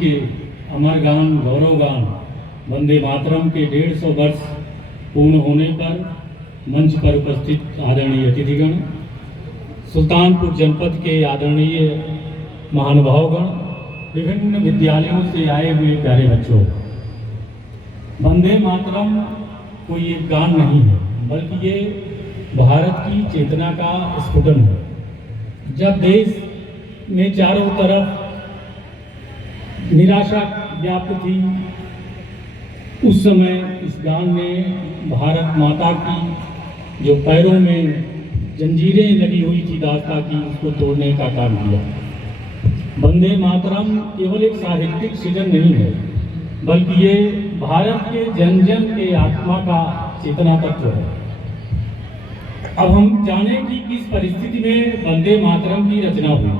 के अमर गान गौरव गान वंदे मातरम के 150 वर्ष पूर्ण होने पर मंच पर उपस्थित आदरणीय अतिथिगण, सुल्तानपुर जनपद के आदरणीय महानुभावगण, विभिन्न विद्यालयों से आए हुए प्यारे बच्चों, वंदे मातरम कोई एक गान नहीं है, बल्कि ये भारत की चेतना का स्फुटन है। जब देश में चारों तरफ निराशा व्याप्त थी, उस समय इस गान ने भारत माता की जो पैरों में जंजीरें लगी हुई थी दास्ता की, उसको तोड़ने का काम किया। वंदे मातरम केवल एक साहित्यिक सृजन नहीं है, बल्कि ये भारत के जन जन के आत्मा का चेतना तत्व है। अब हम जाने कि किस परिस्थिति में वंदे मातरम की रचना हुई,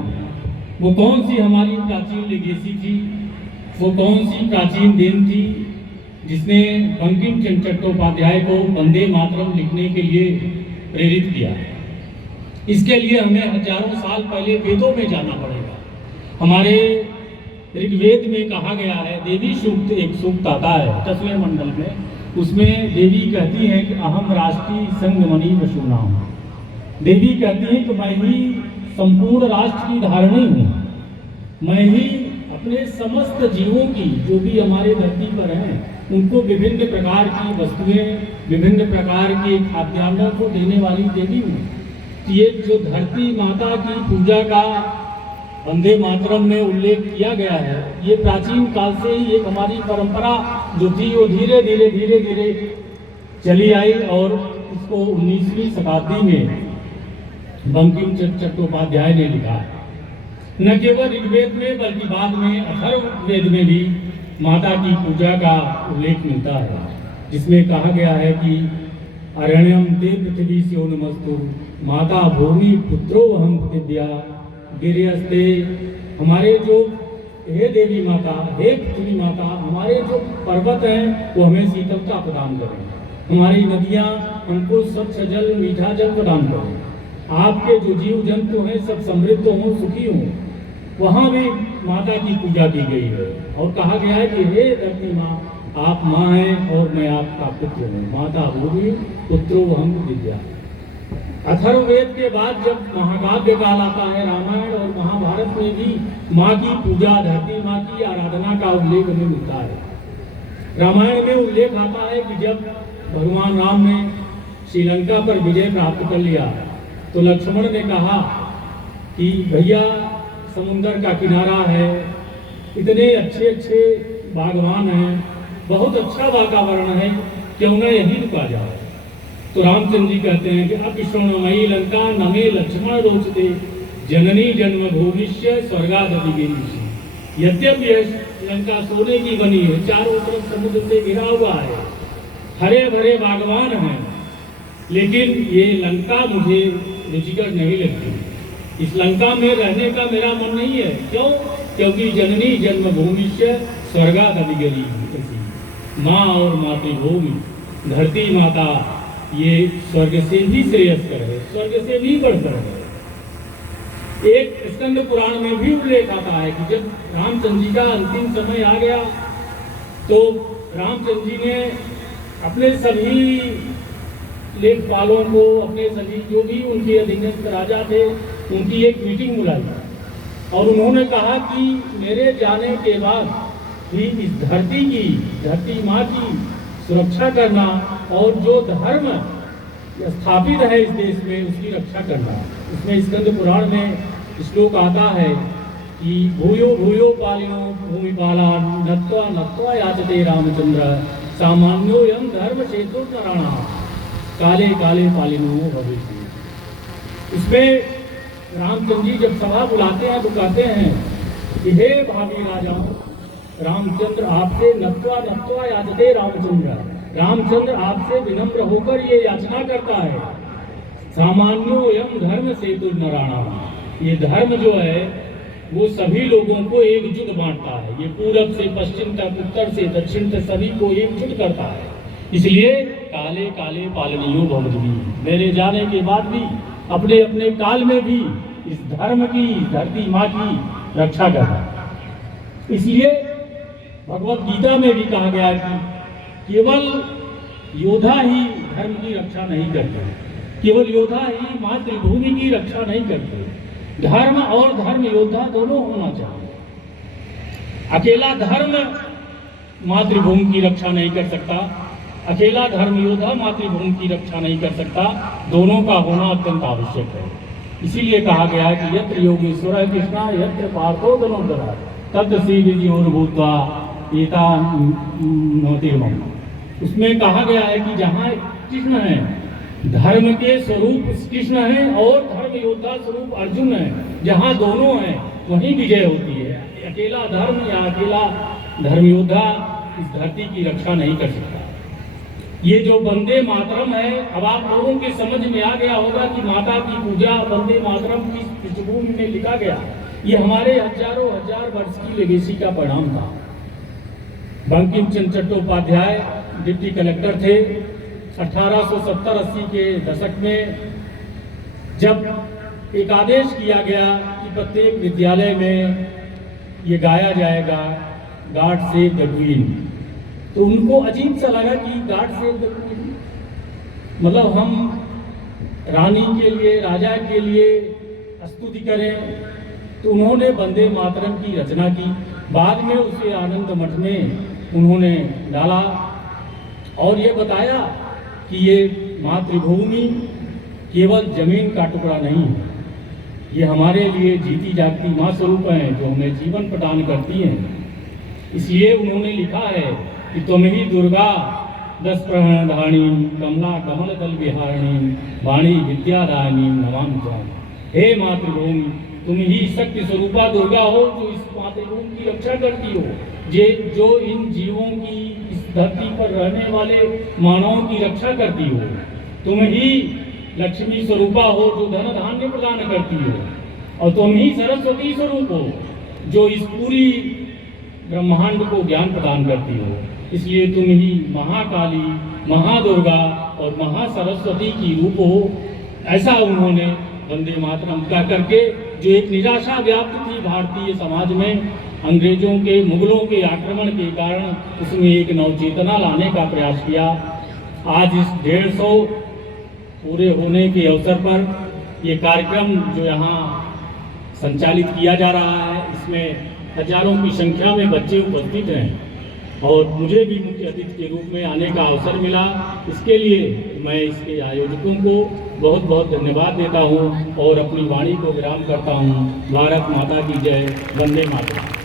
वो कौन सी हमारी प्राचीन लेगेसी थी, वो कौन सी प्राचीन देन थी जिसने बंकिम चंद्र चट्टोपाध्याय को वंदे मातरम लिखने के लिए प्रेरित किया। इसके लिए हमें हजारों साल पहले वेदों में जाना पड़ेगा। हमारे ऋग्वेद में कहा गया है, देवी सूक्त एक सूक्त आता है 10वें मंडल में, उसमें देवी कहती है कि अहम राष्ट्रीय संगमणि वसुनाम। देवी कहती है कि मैं ही संपूर्ण राष्ट्र की धारणी हूँ, मैं ही अपने समस्त जीवों की, जो भी हमारे धरती पर हैं, उनको विभिन्न प्रकार की वस्तुएं, विभिन्न प्रकार के खाद्यान्नों को देने वाली देवी हूँ। ये जो धरती माता की पूजा का वंदे मातरम में उल्लेख किया गया है, ये प्राचीन काल से ही एक हमारी परंपरा जो थी, वो धीरे धीरे चली आई और इसको 19वीं शताब्दी में बंकिम चंद्र चट्टोपाध्याय ने लिखा है। न केवल ऋग्वेद में बल्कि बाद में अथर्ववेद में भी माता की पूजा का उल्लेख मिलता है, जिसमें कहा गया है कि अरण्यम ते पृथ्वी स्यो नमस्तु माता भूमि पुत्रो अहम पृथिव्या गिरियस्ते। हमारे जो हे देवी माता, हे पृथ्वी माता, हमारे जो पर्वत हैं वो हमें शीतलता प्रदान करें, हमारी नदियाँ हमको स्वच्छ जल, मीठा जल प्रदान करें, आपके जो जीव जंतु हैं सब समृद्ध हों, सुखी हों। वहाँ भी माता की पूजा की गई है और कहा गया है कि हे धरती माँ, आप माँ हैं और मैं आपका पुत्र हूँ, माता भूमि पुत्रो अहम पृथिव्या। अथर्ववेद के बाद जब महाकाव्य काल आता है, रामायण और महाभारत में भी माँ की पूजा, धरती माँ की आराधना का उल्लेख हमें मिलता है। रामायण में उल्लेख आता है कि जब भगवान राम ने श्रीलंका पर विजय प्राप्त कर लिया, तो लक्ष्मण ने कहा कि भैया समुंदर का किनारा है, इतने अच्छे बागवान हैं, बहुत अच्छा वातावरण है, क्यों न यहीं रुका जाए। तो रामचंद्र जी कहते हैं कि अपिशोणमयी लंका नमे लक्ष्मण रोचते जननी जन्म भूमिष्य स्वर्गादपि। यद्यपि लंका सोने की बनी है, चारों तरफ समुद्र से घिरा हुआ है, हरे भरे बागवान हैं, लेकिन ये लंका मुझे रुचिकर नहीं लगती। इस लंका में रहने का मेरा मन नहीं है। क्यों? क्योंकि जननी जन्म भूमिष्य स्वर्गादपि। माँ और मातृभूमि, धरती माता, ये स्वर्ग से भी श्रेयस्कर है, स्वर्ग से भी बढ़कर है। एक स्कंद पुराण में भी उल्लेख आता है कि जब रामचंद्र जी का अंतिम समय आ गया, तो रामचंद्र जी ने अपने सभी लेखपालों को, अपने सभी जो भी उनके अधीनस्थ राजा थे, उनकी एक मीटिंग बुलाई और उन्होंने कहा कि मेरे जाने के बाद भी इस धरती माँ की सुरक्षा करना और जो धर्म स्थापित है इस देश में उसकी रक्षा करना। इसमें स्कंद पुराण में श्लोक आता है कि भूयो भूयो पालिनो भूमिपाला नत्वा नत्वा याचते रामचंद्र सामान्यो यम धर्म चेतो नराणा काले काले पालिनो भविष्य। इसमें रामचंद्र जी जब सभा बुलाते हैं तो कहते हैं कि हे भावी राजाओं, रामचंद्र आपसे नत्वा नत्वा याचते रामचंद्र, रामचंद्र आपसे विनम्र होकर ये याचना करता है, सामान्यो यम धर्म सेतु नराणा। ये धर्म जो है वो सभी लोगों को एकजुट बांटता है, ये पूरब से पश्चिम तक, उत्तर से दक्षिण तक सभी को एकजुट करता है। इसलिए काले काले पालनीयो भवद्वी, मेरे जाने के बाद भी अपने अपने काल में भी इस धर्म की, धरती माँ की रक्षा करना। इसलिए भगवत गीता में भी कहा गया है कि केवल योद्धा ही धर्म की रक्षा नहीं करते, केवल योद्धा ही मातृभूमि की रक्षा नहीं करते। धर्म और धर्म योद्धा दोनों होना चाहिए। अकेला धर्म मातृभूमि की रक्षा नहीं कर सकता, अकेला धर्म योद्धा मातृभूमि की रक्षा नहीं कर सकता। दोनों का होना अत्यंत आवश्यक है। इसीलिए कहा गया है कि यत्र योगेश्वर कृष्णा यत्र पार्थो धनुर्धरा तत्र श्री विजयोर्भूत्वा एता नोतिर्मम। उसमें कहा गया है कि जहाँ कृष्ण है, धर्म के स्वरूप कृष्ण है और धर्म योद्धा स्वरूप अर्जुन है, जहाँ दोनों हैं वहीं विजय होती है। अकेला धर्म या अकेला धर्म योद्धा इस धरती की रक्षा नहीं कर सकता। ये जो वंदे मातरम है, अब आप लोगों के समझ में आ गया होगा कि माता की पूजा वंदे मातरम की पृष्ठभूमि में लिखा गया। ये हमारे हजारों हजार वर्ष की लेगेसी का परिणाम था। बंकिम चंद्र चट्टोपाध्याय डिप्टी कलेक्टर थे। 1870-80 के दशक में जब एक आदेश किया गया कि प्रत्येक विद्यालय में ये गाया जाएगा गॉड सेव द क्वीन, तो उनको अजीब सा लगा कि गॉड सेव द क्वीन मतलब हम रानी के लिए, राजा के लिए स्तुति करें। तो उन्होंने वंदे मातरम की रचना की। बाद में उसे आनंद मठ में उन्होंने डाला और ये बताया कि ये मातृभूमि केवल जमीन का टुकड़ा नहीं है, ये हमारे लिए जीती जागती माँ स्वरूप हैं जो हमें जीवन प्रदान करती हैं। इसलिए उन्होंने लिखा है कि तुम ही दुर्गा 10 प्रहरधारिणी कमला कमल दल विहारिणी वाणी विद्यादायिनी नमामि जान। हे मातृभूमि, तुम ही शक्ति स्वरूपा दुर्गा हो जो इस मातृभूमि की रक्षा करती हो, जो इन जीवों की इस धरती पर रहने वाले मानवों की रक्षा करती हो। तुम ही लक्ष्मी स्वरूपा हो जो धन धान्य प्रदान करती हो, और तुम ही सरस्वती स्वरूप हो जो इस पूरी ब्रह्मांड को ज्ञान प्रदान करती हो। इसलिए तुम ही महाकाली, महादुर्गा और महासरस्वती की रूप हो। ऐसा उन्होंने वंदे मातरम कह करके, जो एक निराशा व्याप्त थी भारतीय समाज में अंग्रेजों के, मुगलों के आक्रमण के कारण, उसमें एक नवचेतना लाने का प्रयास किया। आज इस 150 पूरे होने के अवसर पर ये कार्यक्रम जो यहाँ संचालित किया जा रहा है, इसमें हजारों की संख्या में बच्चे उपस्थित हैं और मुझे भी मुख्य अतिथि के रूप में आने का अवसर मिला। इसके लिए मैं इसके आयोजकों को बहुत बहुत धन्यवाद देता हूँ और अपनी वाणी को विराम करता हूँ। भारत माता की जय। वंदे मातरम।